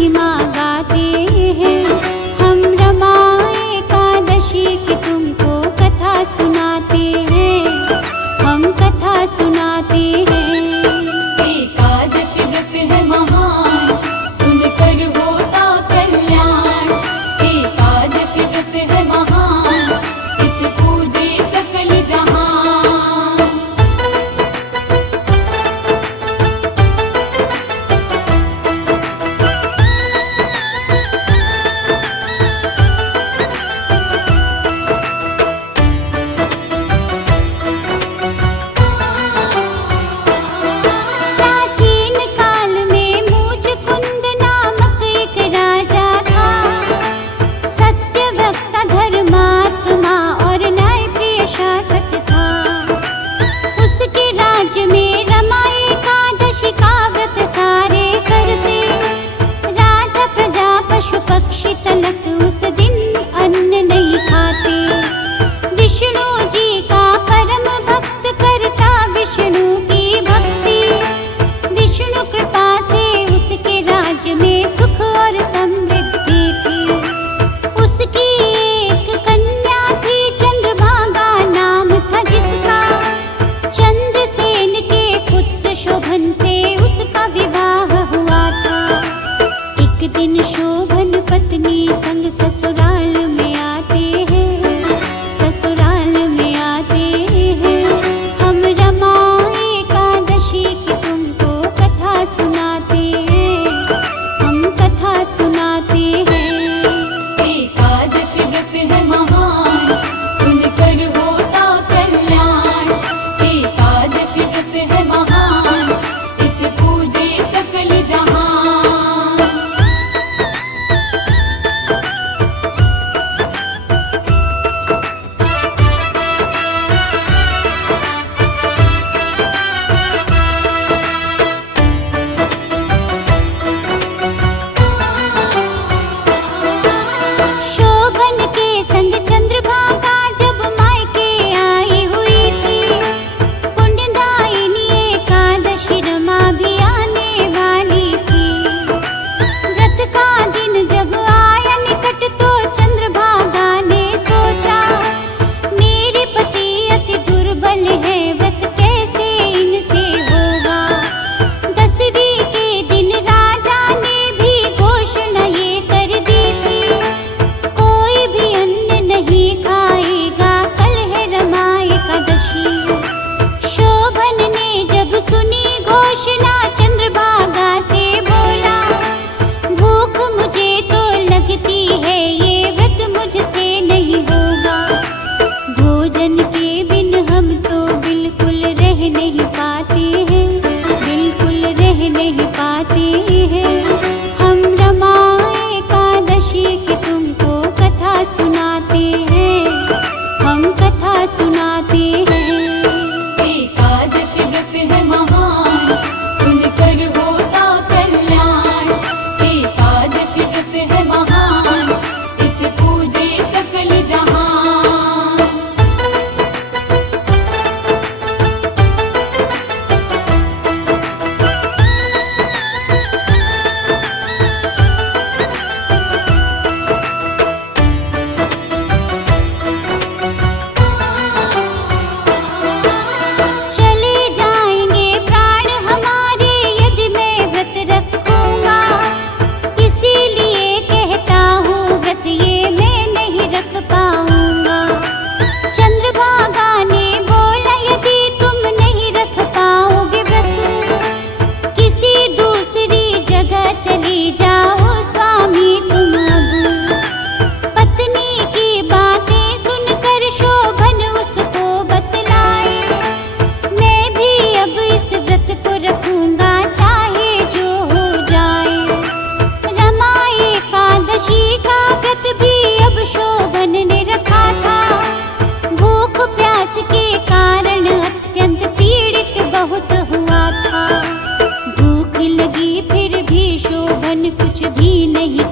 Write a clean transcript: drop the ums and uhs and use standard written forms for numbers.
महिमा गाते हैं। हम रमा एकादशी की तुमको कथा सुनाते हैं, हम कथा सुनाते हैं। एकादशी व्रत है महान, सुनकर होता कल्याण। एकादशी व्रत है महान, इस पूजे सकल जहां। प्राचीन काल में मुचकुंद नामक एक राजा था। सत्यवक्ता, धर्मात्मा और न्यायप्रिय शासक था। उसके राज्य में रमा एकादशी का व्रत सारे करते। राजा, प्रजा, पशु पक्षी तलक उस दिन अन्न नहीं खाते। विष्णु जी का परम भक्त करता विष्णु की भक्ति। विष्णु कृपा से उसके राज्य में सुख और समृद्धि थी। उसकी एक कन्या थी, चंद्रभागा नाम था जिसका। चंद्रसेन के पुत्र शोभन से उसका विवाह हुआ था। एक दिन शोभन पत्नी संग ससुराल में आते हैं, ससुराल में आते हैं। हम रमा एकादशी की तुमको कथा सुनाते हैं, हम कथा सुनाते हैं। एकादशी व्रत है महान, सुनकर होता कल्याण। एकादशी व्रत है महान, इस पूजे सकल जहां। शोभन के संग चंद्रभागा जब मायके आई हुई थी। पुण्यदायिनी एकादशी रमा भी आने वाली थी। व्रत का दिन जब आया निकट तो चंद्रभागा ने सोचा, मेरे पति अति दुर्बल है, व्रत कैसे इनसे होगा। 10वीं के दिन राजा ने भी घोषणा ये कर दी थी, कोई भी अन्न नहीं खाएगा, कल है रमा एकादशी। शोभन ने जब सुनी घोषणा चंद्रभागा से बोला, भूख मुझे तो लगती है, ये व्रत मुझसे नहीं होगा। भोजन के बिन हम तो बिल्कुल रह नहीं पाते हैं, बिल्कुल रह नहीं पाते हैं। हम रमा एकादशी की तुमको कथा सुनाते हैं, हम कथा सुनाते हैं। एकादशी व्रत है महान, सुनकर होता कल्याण। एकादशी व्रत है महान, इस पूजे सकल जहां। चले जाएंगे प्राण हमारे यदि मैं व्रत रखूंगा। इसीलिए कहता हूँ व्रत ये मैं नहीं रख पाऊंगा। चंद्रभागा ने बोला, यदि तुम नहीं रख पाओगे व्रत, किसी दूसरी जगह चली जाओ स्वामी तुम अब। पत्नी की बातें सुनकर शोभन उसको बतलाए, मैं भी अब इस व्रत को रखूंगा, चाहे जो हो जाए। रमा एकादशी का व्रत भी अब शोभन ने रखा था। भूख प्यास के कारण अत्यंत पीड़ित बहुत हुआ था। भूख लगी फिर भी शोभन कुछ भी नहीं